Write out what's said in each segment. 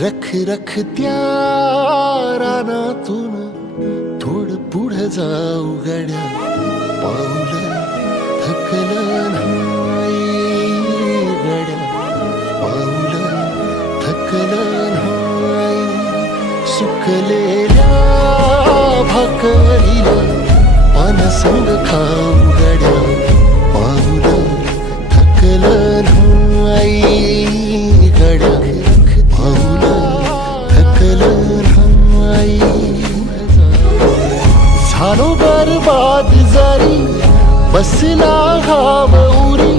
रख रख त्या रानातून थोडं पुढं जाऊ गड्या, पाऊलं थकलं नाही गड्या, पाऊलं थकलं नाही. सुकलेल्या भाकरीला पानसंग खाऊ गड्या, पाऊलं थकलं नाही गड्या, पाऊलं थकलं नाही. झालो बरबाद जरी बसला घाव उरी,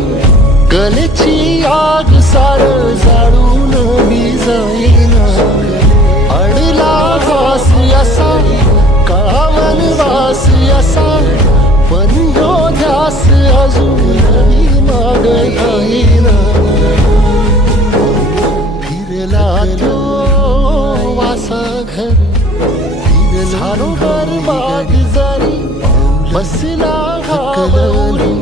गलेची आग सार जाळून मी जाईना. अडला घास असा काळावन वास असा, पण ह्यो ध्यास अजून माग राहीना. फिरला तो वासा घर, झालो बरबाद जरी बसला घाव उरी,